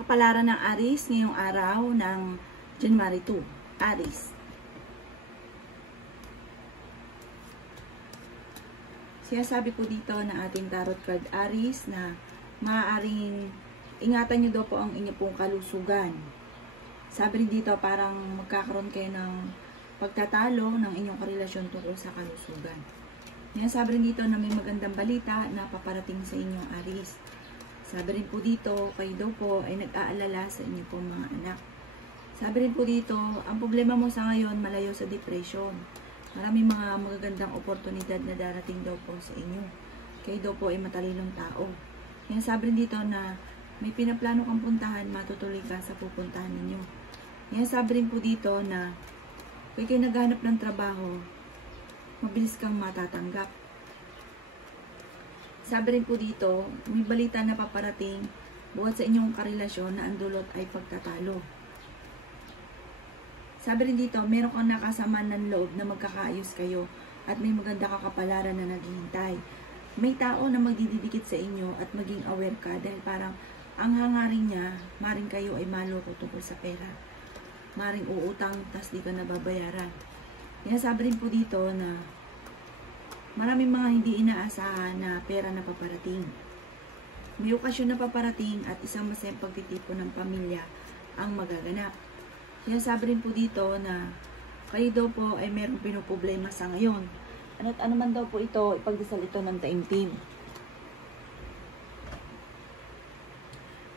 Kapalaran ng Aries ngayong araw ng January 2. Aries. Sinasabi po dito ng ating tarot card Aries na maaaring ingatan nyo daw po ang inyo pong kalusugan. Sabi rin dito parang magkakaroon kayo ng pagtatalo ng inyong karelasyon tungkol sa kalusugan. Sabi rin dito na may magandang balita na paparating sa inyong Aries. Sabi rin po dito, kayo daw po ay nag-aalala sa inyo pong mga anak. Sabi rin po dito, ang problema mo sa ngayon malayo sa depression. Maraming mga magagandang oportunidad na darating daw po sa inyo. Kayo daw po ay matalinong tao. Sabi rin dito na may pinaplano kang puntahan, matutuloy ka sa pupuntahan ninyo. Sabi rin po dito na kung kayo naghanap ng trabaho, mabilis kang matatanggap. Sabi rin po dito, may balita na paparating buhat sa inyong karelasyon na ang dulot ay pagtatalo. Sabi rin dito, meron kang nakasama ng loob na magkakaayos kayo at may maganda kakapalaran na naghihintay. May tao na magdidikit sa inyo at maging aware ka dahil parang ang hangarin niya, maring kayo ay maloko tungkol sa pera. Maring uutang, tas di ka nababayaran. Sabi rin po dito na maraming mga hindi inaasahan na pera na paparating. May okasyon na paparating at isang masayang pagtitipon ng pamilya ang magaganap. Sabi rin po dito na kayo daw po ay merong pinoproblema sa ngayon. Ano't ano man daw po ito, ipagdasal ito ng taimtim.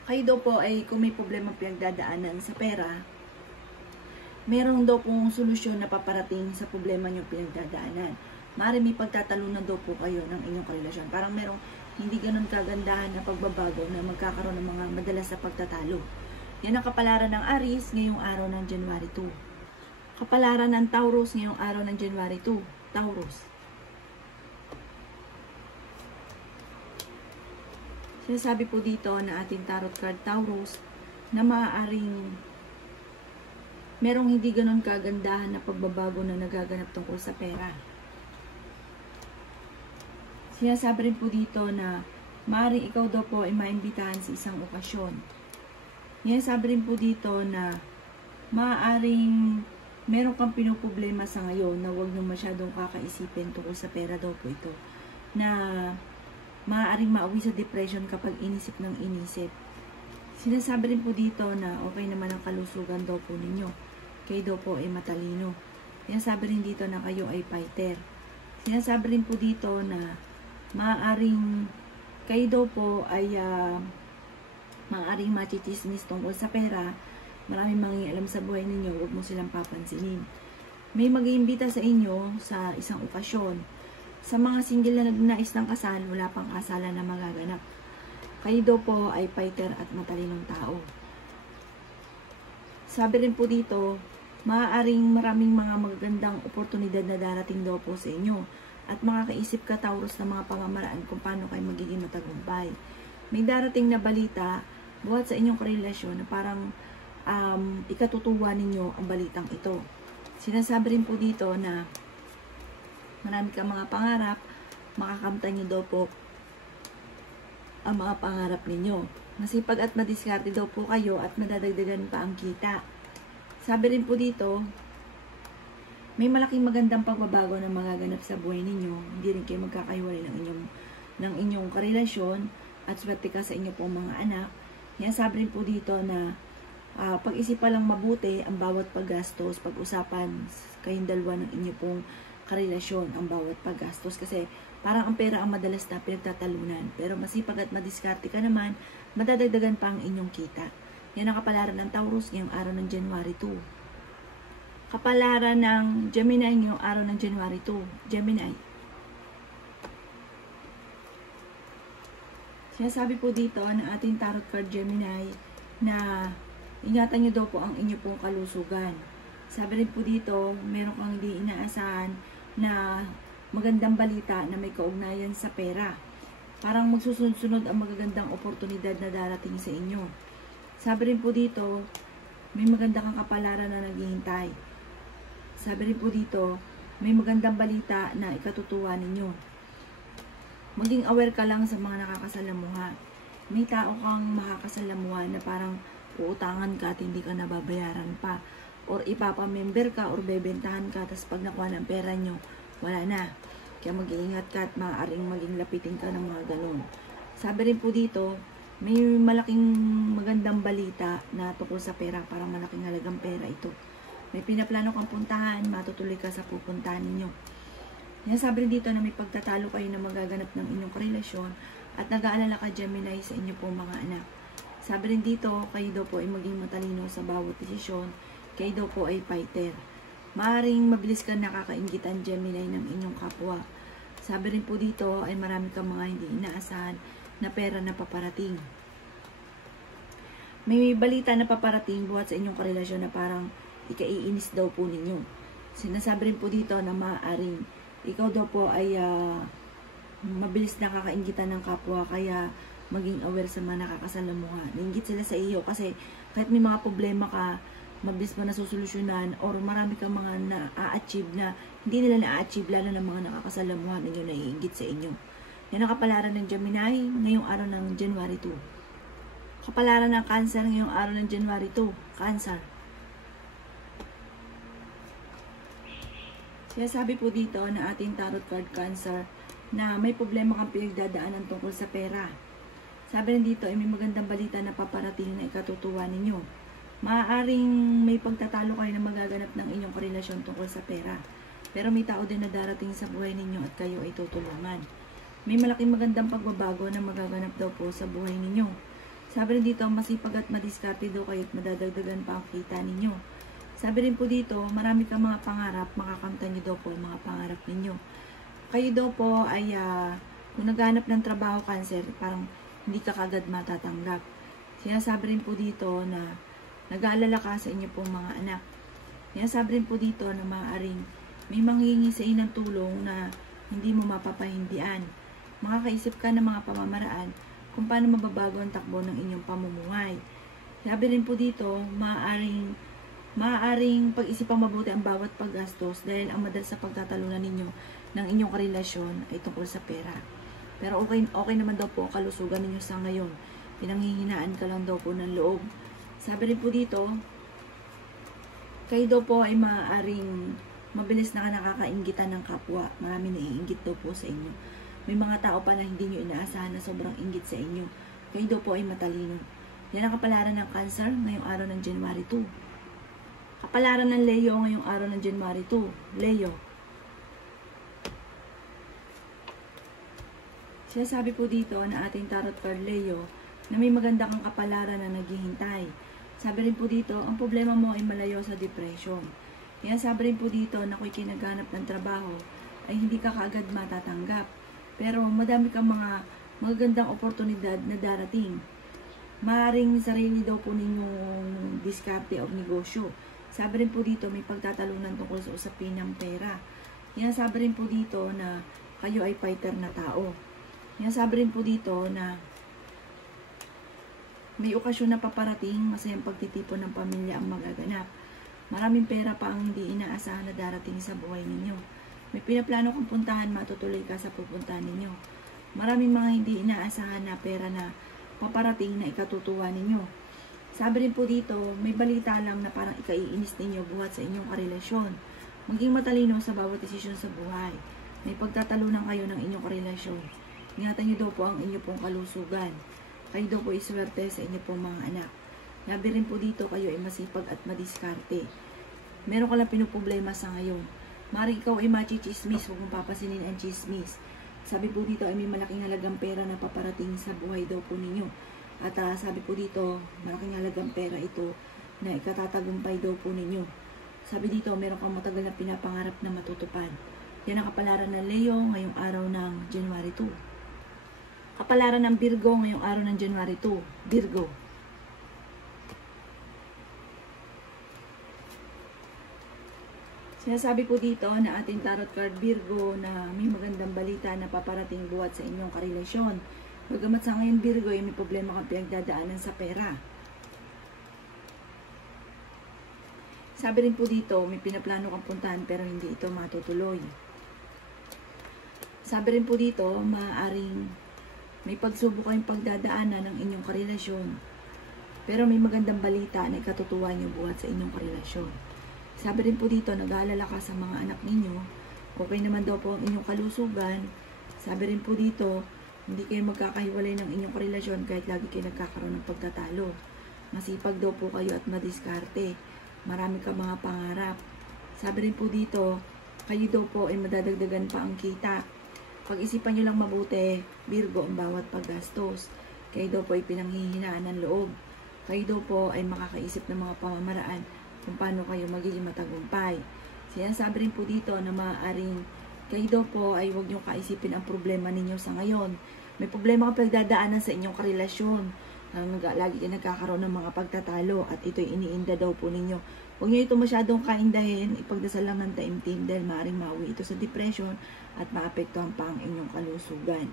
Kayo daw po ay kung may problema pinagdadaanan sa pera, meron daw pong solusyon na paparating sa problema nyo pinagdadaanan. Maaari may pagtatalunan daw po kayo ng inyong karelasyon. Parang merong hindi ganun kagandahan na pagbabago na magkakaroon ng mga madalas sa pagtatalo. Yan ang kapalaran ng Aries ngayong araw ng January 2. Kapalaran ng Taurus ngayong araw ng January 2. Taurus. Sinasabi po dito na ating tarot card Taurus na maaaring merong hindi ganun kagandahan na pagbabago na nagaganap tungkol sa pera. Sinasabi rin po dito na maaaring ikaw daw po ay maimbitahan sa isang okasyon. Sabi rin po dito na maaaring meron kang pinoproblema sa ngayon na huwag nyo masyadong kakaisipin tungkol sa pera daw po ito. Na maaaring mauwi sa depression kapag inisip ng inisip. Sinasabi rin po dito na okay naman ang kalusugan daw po ninyo. Kayo daw po ay matalino. Sinasabi rin dito na kayo ay fighter. Sinasabi rin po dito na maaaring kayo daw po ay maaaring machichismis tungkol sa pera. Maraming mangingialam sa buhay ninyo, huwag mo silang papansinin. May mag-iimbita sa inyo sa isang okasyon. Sa mga single na nagnais ng kasal, wala pang kasalan na magaganap. Kayo daw po ay fighter at matalinong tao. Sabi rin po dito, maaaring maraming mga magagandang oportunidad na darating daw po sa inyo. At makakaisip ka, Taurus, ng mga pamamaraan kung paano kayo magiging matagumpay. May darating na balita buhat sa inyong karelasyon na parang ikatutuwa ninyo ang balitang ito. Sinasabi rin po dito na marami kang mga pangarap, makakamtan nyo daw po ang mga pangarap ninyo. Masipag at madiskarte daw po kayo at madadagdagan pa ang kita. Sabi rin po dito, may malaking magandang pagbabago na magaganap sa buhay ninyo. Hindi rin kayo magkakaiwalay ng inyong karelasyon at swerte ka sa inyo pong mga anak. Sabi rin po dito na pag-isipan lang mabuti ang bawat paggastos, pag-usapan kayong dalawa ng inyo pong karelasyon ang bawat paggastos kasi parang ang pera ang madalas na pinagtatalunan, pero masipag at madiskarte ka naman, madadagdagan pa ang inyong kita. Yan ang kapalaran ng Taurus ngayong araw ng January 2. Kapalaran ng Gemini ngayong araw ng January 2. Gemini. Sinasabi po dito ng ating tarot card Gemini na ingatan nyo daw po ang inyo pong kalusugan. Sabi rin po dito, meron kang hindi inaasahan na magandang balita na may kaugnayan sa pera. Parang magsusunod-sunod ang magagandang oportunidad na darating sa inyo. Sabi rin po dito, may magandang kapalaran na naghihintay. Sabi rin po dito, may magandang balita na ikatutuwa ninyo. Maging aware ka lang sa mga nakakasalamuha. May tao kang makakasalamuhan na parang uutangan ka at hindi ka nababayaran pa. Or ipapamember ka or bebentahan ka, tapos pag nakuha ng pera nyo, wala na. Kaya mag-iingat ka at maaaring maging lapitin ka ng mga ganun. Sabi rin po dito, may malaking magandang balita na tungkol sa pera, parang malaking halagang pera ito. May pinaplano kang puntahan, matutuloy ka sa pupuntahan ninyo. Yan, sabi rin dito na may pagtatalo kayo na magaganap ng inyong karelasyon at nag-aalala ka, Gemini, sa inyo pong mga anak. Sabi rin dito, kayo daw po ay maging matalino sa bawat desisyon, kayo daw po ay fighter. Maaring mabilis ka nakakainggitan, Gemini, ng inyong kapwa. Sabi rin po dito ay marami kang mga hindi inaasahan na pera na paparating. May balita na paparating buhat sa inyong karelasyon na parang ikaiinis daw po ninyo. Sinasabi rin po dito na maaaring ikaw daw po ay mabilis nakakainggitan ng kapwa, kaya maging aware sa mga nakakasalamuha. Nainggit sila sa iyo kasi kahit may mga problema ka, mabilis mo nasusolusyonan or marami kang mga na-a-achieve na hindi nila na-a-achieve, lalo ng mga nakakasalamuha ninyo na iinggit sa inyo. Yan ang kapalaran ng Gemini ngayong araw ng January 2. Kapalaran ng Cancer ngayong araw ng January 2. Cancer. Kaya sabi po dito na ating tarot card Cancer na may problema kang pinagdadaanan tungkol sa pera. Sabi rin dito ay may magandang balita na paparating na ikatutuwa ninyo. Maaaring may pagtatalo kayo na magaganap ng inyong karelasyon tungkol sa pera. Pero may tao din na darating sa buhay ninyo at kayo ay tutulungan. May malaking magandang pagbabago na magaganap daw po sa buhay ninyo. Sabi rin dito masipag at madiskarte daw kayo at madadagdagan pa ang kita ninyo. Sabi rin po dito, marami kang mga pangarap, makakamtan nyo daw po ang mga pangarap ninyo. Kayo daw po ay, kung naghanap ng trabaho, Cancer, parang hindi ka kagad matatanggap. Sinasabi rin po dito na nag-aalala ka sa inyo pong mga anak. Sinasabi rin po dito na maaaring may manghingi sa inyo ng tulong na hindi mo mapapahindian. Makakaisip ka ng mga pamamaraan kung paano mababago ang takbo ng inyong pamumuhay. Sabi rin po dito, maaaring pag-isipang mabuti ang bawat paggastos dahil ang madalas sa pagtatalunan ninyo ng inyong karelasyon ay tungkol sa pera. Pero okay naman daw po ang kalusugan ninyo sa ngayon. Pinanghihinaan ka lang daw po ng loob. Sabi rin po dito, kayo daw po ay maaaring mabilis na nakakainggitan ng kapwa. Marami naiinggit daw po sa inyo. May mga tao pa na hindi nyo inaasahan na sobrang inggit sa inyo. Kayo daw po ay matalino. Yan ang kapalaran ng Cancer ngayong araw ng January 2. Kapalaran ng Leo ngayong araw ng January 2. Leo. Sinasabi po dito na ating tarot card Leo na may maganda kang kapalaran na naghihintay. Sabi rin po dito, ang problema mo ay malayo sa depression. Kaya sabi rin po dito na kung kinaganap ng trabaho ay hindi ka kaagad matatanggap. Pero madami kang mga magagandang oportunidad na darating. Maaring sarili daw po ninyong diskarte o negosyo. Sabi rin po dito, may pagtatalunan tungkol sa usapin ng pera. Yan, sabi rin po dito na kayo ay fighter na tao. Yan, sabi rin po dito na may okasyon na paparating, masayang pagtitipon ng pamilya ang magaganap. Maraming pera pa ang hindi inaasahan na darating sa buhay ninyo. May pinaplano kang puntahan, matutuloy ka sa pupuntahan ninyo. Maraming mga hindi inaasahan na pera na paparating na ikatutuwa ninyo. Sabi rin po dito, may balita lang na parang ikaiinis ninyo buhat sa inyong karelasyon. Maging matalino sa bawat desisyon sa buhay. May pagtatalunan kayo ng inyong karelasyon. Ingatan nyo daw po ang inyong pong kalusugan. Kayo daw po iswerte sa inyong pong mga anak. Sabi rin po dito, kayo ay masipag at madiskarte. Meron ka lang pinuproblema sa ngayon. Maring ikaw ay machichismis, huwag mong papasinin ang chismis. Sabi po dito ay may malaking halagang pera na paparating sa buhay daw po ninyo. At sabi po dito, malaking halagang pera ito na ikatatagumpay daw po ninyo. Sabi dito, meron kang matagal na pinapangarap na matutupad. Yan ang kapalaran ng Leo ngayong araw ng January 2. Kapalaran ng Virgo ngayong araw ng January 2. Virgo. Sinasabi po dito na ating tarot card Virgo na may magandang balita na paparating buhat sa inyong karelasyon. Bagamat sa ngayon Virgo ay may problema kang pinagdadaanan sa pera. Sabi rin po dito, may pinaplano kang puntahan pero hindi ito matutuloy. Sabi rin po dito, maaaring May pagsubok kayong pagdadaanan ng inyong karelasyon. Pero may magandang balita na ikatutuwa niyo buhat sa inyong karelasyon. Sabi rin po dito, nag-aalala ka sa mga anak ninyo. Okay naman daw po ang inyong kalusugan. Sabi rin po dito, hindi kayo magkakahiwalay ng inyong karelasyon kahit lagi kayo nagkakaroon ng pagtatalo. Masipag daw po kayo at madiskarte. Marami ka mga pangarap. Sabi rin po dito, kayo daw po ay madadagdagan pa ang kita. Pag-isipan nyo lang mabuti, Virgo, ang bawat paggastos. Kayo daw po ay pinanghihinaan ng loob. Kayo daw po ay makakaisip ng mga pamamaraan kung paano kayo magiging matagumpay. Sinasabi rin po dito na maaaring kayo daw po ay huwag nyo kaisipin ang problema ninyo sa ngayon. May problema ka pagdadaanan sa inyong karelasyon. Lagi kayo nagkakaroon ng mga pagtatalo at ito'y iniinda daw po ninyo. Huwag nyo ito masyadong kaindahin, ipagdasal lang ng taimtim dahil maaaring mauwi ito sa depression at maapektuhan pa ang inyong kalusugan.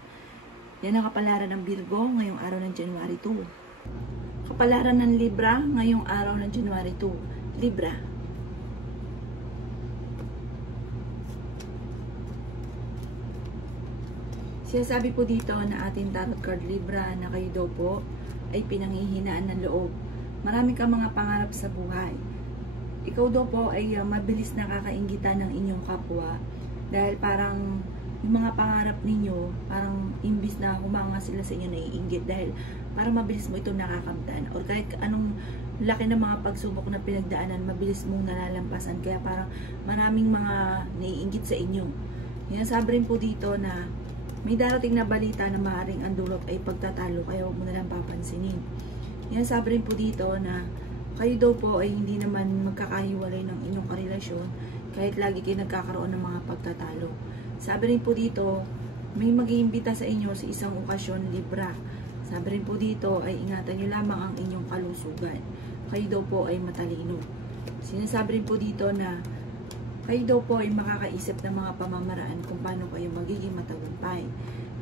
Yan ang kapalaran ng Virgo ngayong araw ng January 2. Kapalaran ng Libra ngayong araw ng January 2. Libra. Sinasabi po dito na ating tarot card Libra na kayo daw po ay pinanghihinaan ng loob. Marami kang mga pangarap sa buhay. Ikaw daw po ay mabilis nakakainggitan ng inyong kapwa dahil parang yung mga pangarap ninyo, parang imbis na humanga sila sa inyo, naiinggit dahil parang mabilis mo ito nakakamtan. Or kahit anong laki ng mga pagsubok na pinagdaanan, mabilis mong nalalampasan. Kaya parang maraming mga naiinggit sa inyo. Sabi rin po dito na may darating na balita na maaaring ang dulot ay pagtatalo, kaya huwag mo nalang papansinin. Sabi rin po dito na kayo daw po ay hindi naman magkakahiwalay ng inyong karelasyon kahit lagi kayo nagkakaroon ng mga pagtatalo. Sabi rin po dito, may mag-iimbita sa inyo sa isang okasyon, Libra. Sabi rin po dito ay ingatan nyo lamang ang inyong kalusugan. Kayo daw po ay matalino. Sinasabi rin po dito na kayo daw po ay makakaisip ng mga pamamaraan kung paano kayo magiging matagumpay.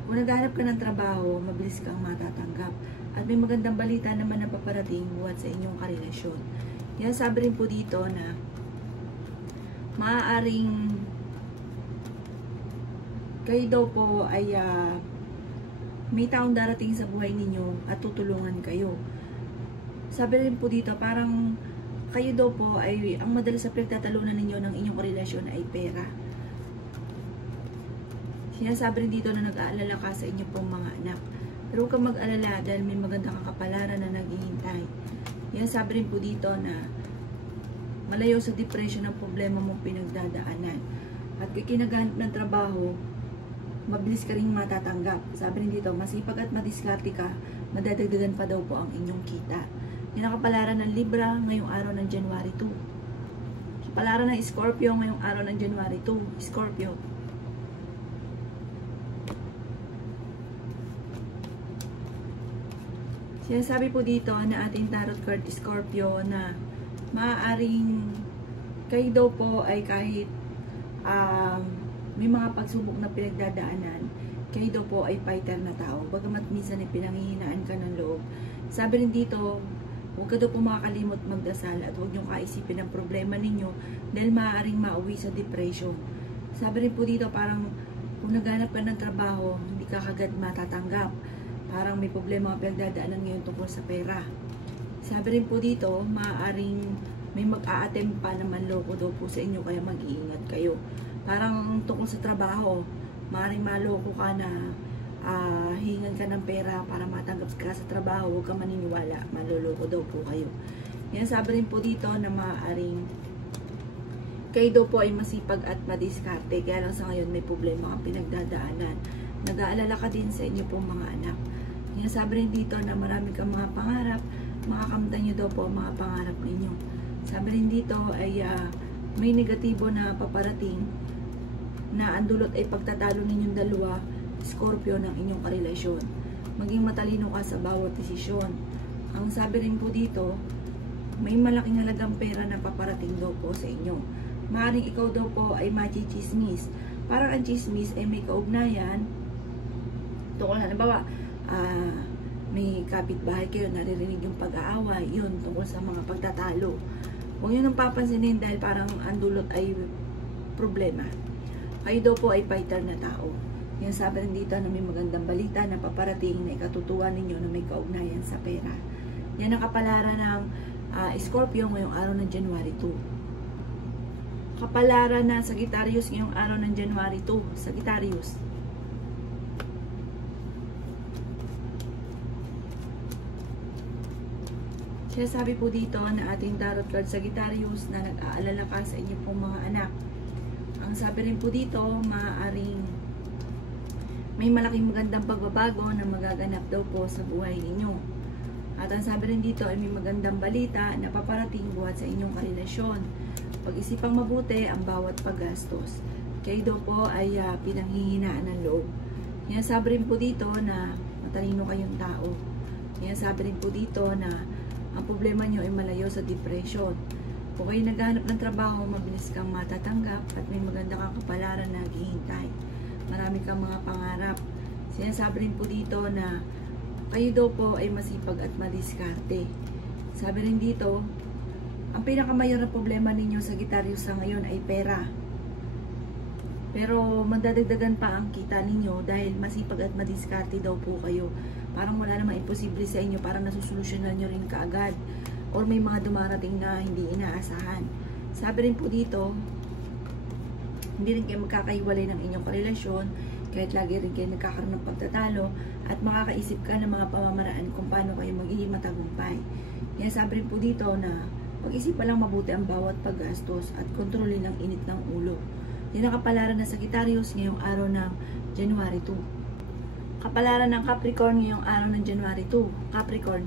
Kung naghahanap ka ng trabaho, mabilis kang matatanggap. At may magandang balita naman na paparating buhat sa inyong karelasyon. Sabi rin po dito na maaaring kayo daw po ay may taong darating sa buhay ninyo at tutulungan kayo. Sabi rin po dito, parang kayo daw po ay ang madalas sa pinagtatalunan ninyo ng inyong relasyon ay pera. Sinasabi rin dito na nag-aalala ka sa inyong pong mga anak. Pero huwag kang mag-alala dahil may magandang kakapalaran na naghihintay. Sabi rin po dito na malayo sa depression ang problema mong pinagdadaanan. At kung kinagahanap ng trabaho, mabilis ka rin matatanggap. Sabi rin dito, masipag at madiskarte ka, madadagdagan pa daw po ang inyong kita. Yan ang kapalaran ng Libra ngayong araw ng January 2. Kapalaran ng Scorpio ngayong araw ng January 2. Scorpio. Sinasabi po dito na ating tarot card Scorpio na maaaring kayo daw po ay kahit may mga pagsubok na pinagdadaanan, kayo daw po ay fighter na tao. Bagamat minsan ay pinanghihinaan ka ng loob. Sabi rin dito, huwag ka daw po makakalimot magdasal at huwag niyong kaisipin ang problema ninyo dahil maaaring mauwi sa depression. Sabi rin po dito, parang kung naghanap ka ng trabaho, hindi ka kagad matatanggap. Parang may problema ang pinagdadaanan ngayon tungkol sa pera. Sabi rin po dito, maaaring may mag-a-attempt pa na manloko daw po sa inyo, kaya mag-iingat kayo. Parang tungkol sa trabaho, maaaring maloko ka na hingan ka ng pera para matanggap ka sa trabaho, huwag ka maniniwala, maloloko daw po kayo. Sabi rin po dito na maaaring kayo daw po ay masipag at madiskarte, kaya lang sa ngayon may problema kang pinagdadaanan. Nag-aalala ka din sa inyo pong mga anak. Sabi rin dito na marami kang mga pangarap, makakamtan nyo daw po ang mga pangarap ninyo. Sabi rin dito ay may negatibo na paparating na ang dulot ay pagtatalo ninyong dalawa, Scorpio, ng inyong karelasyon. Maging matalino ka sa bawat desisyon. Ang sabi rin po dito, may malaking halagang pera na paparating daw po sa inyo. Maaaring ikaw daw po ay machichismis. Parang ang chismis ay may kaugnayan tungkol, halimbawa, may kapitbahay kayo, naririnig yung pag-aaway, yun, tungkol sa mga pagtatalo. Huwag nyo nang papansinin dahil parang ang dulot ay problema. Kayo daw po ay fighter na tao. Yan, sabi rin dito na may magandang balita na paparating na ikatutuwa ninyo na may kaugnayan sa pera. Yan ang kapalaran ng Scorpio ngayong araw ng January 2. Kapalaran ng Sagittarius ngayong araw ng January 2. Sagittarius. Sabi po dito na ating tarot card Sagittarius na nag-aalala ka sa inyo pong mga anak. Ang sabi rin po dito, maaaring may malaking magandang pagbabago na magaganap daw po sa buhay ninyo. At ang sabi rin dito ay may magandang balita na paparating buhat sa inyong karelasyon. Pag-isipang mabuti ang bawat paggastos. Kayo daw po ay pinanghihinaan ng loob. Yan, sabi rin po dito na matalino kayong tao. Yan, sabi rin po dito na ang problema nyo ay malayo sa depression. Kung kayo naghahanap ng trabaho, mabilis kang matatanggap at may maganda kang kapalaran na naghihintay. Marami kang mga pangarap. Sinasabi rin po dito na kayo daw po ay masipag at madiskarte. Sabi rin dito, ang pinakamayor na problema ninyo sa Sagittarius sa ngayon ay pera. Pero magdadagdagan pa ang kita ninyo dahil masipag at madiskarte daw po kayo. Parang wala namang imposible sa inyo, parang nasusolusyonan nyo rin kaagad. Or may mga dumarating na hindi inaasahan. Sabi rin po dito, hindi rin kayo magkakahiwalay ng inyong karelasyon, kahit lagi rin kayo nagkakaroon ng pagtatalo, at makakaisip ka ng mga pamamaraan kung paano kayo magiging matagumpay. Yan, sabi rin po dito na pag-isipan lang mabuti ang bawat paggastos at kontrolin ang init ng ulo. Yan ang kapalaran ng Sagittarius ngayong araw ng January 2. Kapalaran ng Capricorn ngayong araw ng January 2. Capricorn.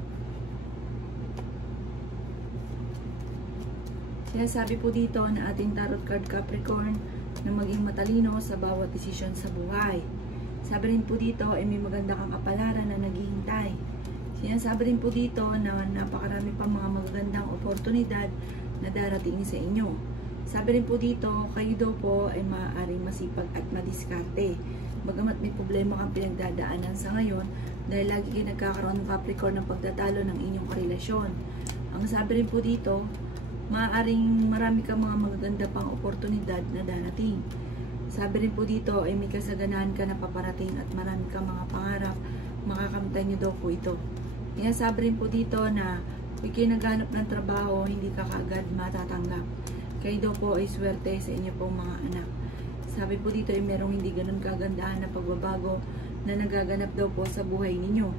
Sabi po dito na ating tarot card Capricorn na maging matalino sa bawat desisyon sa buhay. Sabi rin po dito ay may maganda kang kapalaran na naghihintay. Sinasabi rin po dito na napakarami pang mga magagandang oportunidad na darating sa inyo. Sabi rin po dito, kayo daw po ay maaaring masipag at madiskarte. Bagamat may problema kang pinagdadaanan sa ngayon dahil lagi kayo nagkakaroon ng Capricorn ng pagtatalo ng inyong karelasyon. Ang sabi rin po dito, maaaring marami kang mga magaganda pang oportunidad na darating. Sabi rin po dito ay may kasaganahan ka na paparating at marami kang mga pangarap, makakamtan nyo daw po ito. Kaya sabi rin po dito na kung kayo naghanap ng trabaho, hindi ka kaagad matatanggap. Kayo daw po ay swerte sa inyo pong mga anak. Sabi po dito ay merong hindi ganun kagandahan na pagbabago na nagaganap daw po sa buhay ninyo.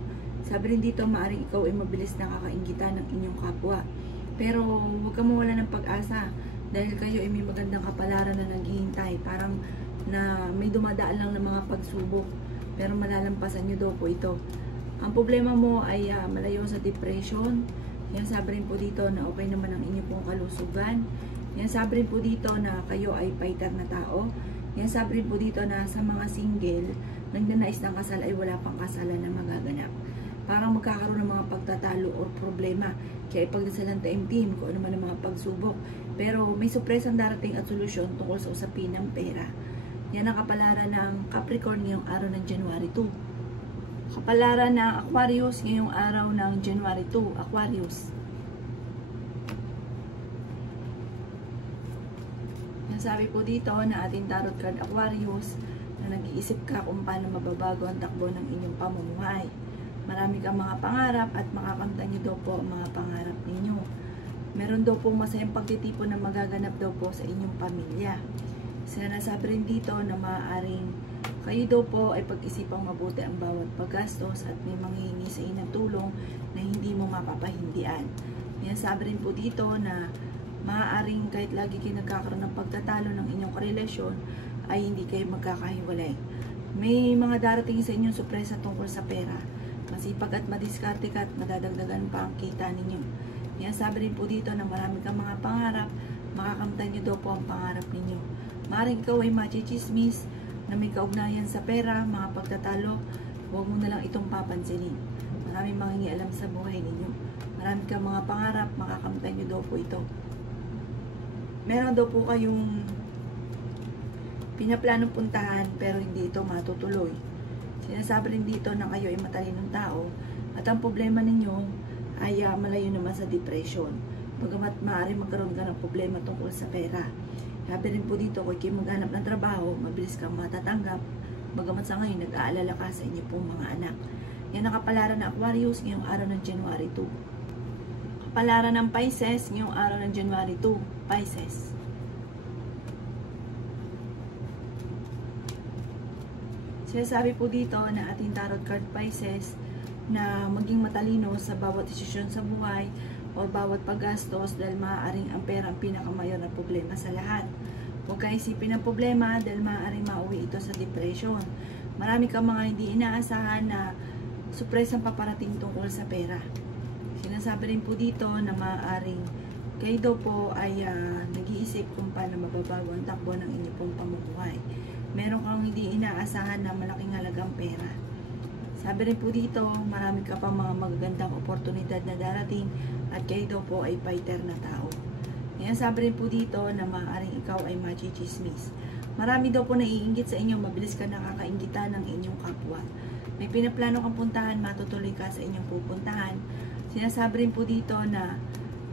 Sabi rin dito, maaaring ikaw ay mabilis nakakainggitan ng inyong kapwa. Pero huwag kang mawala ng pag-asa dahil kayo ay may magandang kapalaran na naghihintay. Parang na may dumadaan lang ng mga pagsubok pero malalampasan nyo daw po ito. Ang problema mo ay malayo sa depression. Yan, sabi rin po dito na okay naman ang inyong pong kalusugan. Yan, sabi rin po dito na kayo ay fighter na tao. Yan, sabi rin po dito na sa mga single nagnanais ng kasal ay wala pang kasalan na magaganap. Parang magkakaroon ng mga pagtatalo o problema. Kaya ipagdasalan tayong team kung ano man ang mga pagsubok. Pero may surpresang darating at solusyon tungkol sa usapin ng pera. Yan ang kapalaran ng Capricorn ngayong araw ng January 2. Kapalaran ng Aquarius ngayong araw ng January 2. Aquarius. Yan, sabi po dito na ating tarot card Aquarius na nag-iisip ka kung paano mababago ang takbo ng inyong pamumuhay. Marami kang mga pangarap at makakamtan nyo daw po ang mga pangarap ninyo. Meron daw pong masayang pagtitipon na magaganap daw po sa inyong pamilya. Sinasabi rin dito na maaaring kayo daw po ay pag-isipang mabuti ang bawat paggastos at may manghihingi sa inyo ng tulong na hindi mo mapapahindian. Sinasabi rin po dito na maaaring kahit lagi kayo nagkakaroon ng pagtatalo ng inyong karelasyon ay hindi kayo magkakahiwalay. May mga darating sa inyong sorpresa tungkol sa pera. Masipag at madiskarte ka at madadagdagan pa ang kita ninyo. Yan, sabi rin po dito na marami kang mga pangarap, makakamtan nyo daw po ang pangarap ninyo. Maaaring ikaw ay machichismis na may kaugnayan sa pera, mga pagtatalo, huwag mo na lang itong papansinin. Maraming mangingialam sa buhay ninyo. Marami kang mga pangarap, makakamtan nyo daw po ito. Meron daw po kayong pinaplanong puntahan pero hindi ito matutuloy. Sinasabi rin dito na kayo ay matalinong tao at ang problema ninyo ay malayo naman sa depression. Bagamat maaari magkaroon ka ng problema tungkol sa pera. Sabi rin po dito, kung kayo maghanap ng trabaho, mabilis kang matatanggap Bagamat sa ngayon, nag-aalala ka sa inyo pong mga anak. Yan ang kapalaran ng Aquarius ngayong araw ng January 2. Kapalaran ng Pisces ngayong araw ng January 2. Pisces. Sinasabi po dito na ating tarot card Pisces na maging matalino sa bawat desisyon sa buhay o bawat paggastos dahil maaaring ang pera ang pinakamayor na problema sa lahat. Huwag kang isipin ng problema dahil maaaring mauwi ito sa depression. Marami kang mga hindi inaasahan na surprise ang paparating tungkol sa pera. Sinasabi rin po dito na maaaring kayo daw po ay nag-iisip kung paano mababago ang takbo ng inyong pong pamumuhay. Meron kang hindi inaasahan na malaking halagang pera. Sabi rin po dito, marami ka pang mga magagandang oportunidad na darating at kayo daw po ay fighter na tao. Ngayon sabi rin po dito na maaaring ikaw ay machichismis. Marami daw po naiinggit sa inyo, mabilis ka nakakainggitan ng inyong kapwa. May pinaplano kang puntahan, matutuloy ka sa inyong pupuntahan. Sinasabi rin po dito na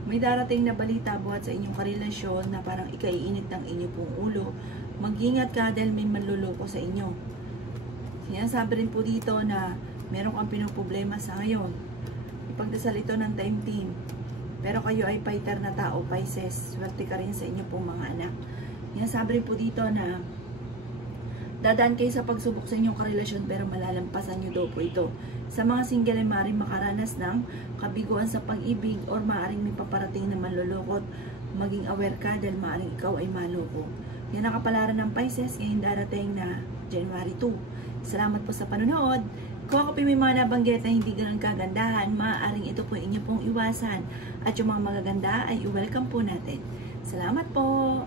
may darating na balita buhat sa inyong karelasyon na parang ikaiinit ng inyong pong ulo. Mag-ingat ka dahil may manluloko sa inyo. Sinasabi rin po dito na meron kang pinoproblema sa ngayon. Ipagdasal ito ng time team. Pero kayo ay fighter na tao, Pisces. Swerte ka rin sa inyong pong mga anak. Sinasabi rin po dito na dadaan kayo sa pagsubok sa inyong karelasyon pero malalampasan nyo daw po ito. Sa mga single ay maaaring makaranas ng kabiguan sa pag-ibig or maaaring may paparating na manlolokot. Maging aware ka dahil maaaring ikaw ay maloko. Yan ang kapalaran ng Pisces ngayong darating na January 2. Salamat po sa panonood. Kung ako may mga nabanggit na hindi ganun kagandahan, maaaring ito po inyo pong iwasan. At yung mga magaganda ay i-welcome po natin. Salamat po!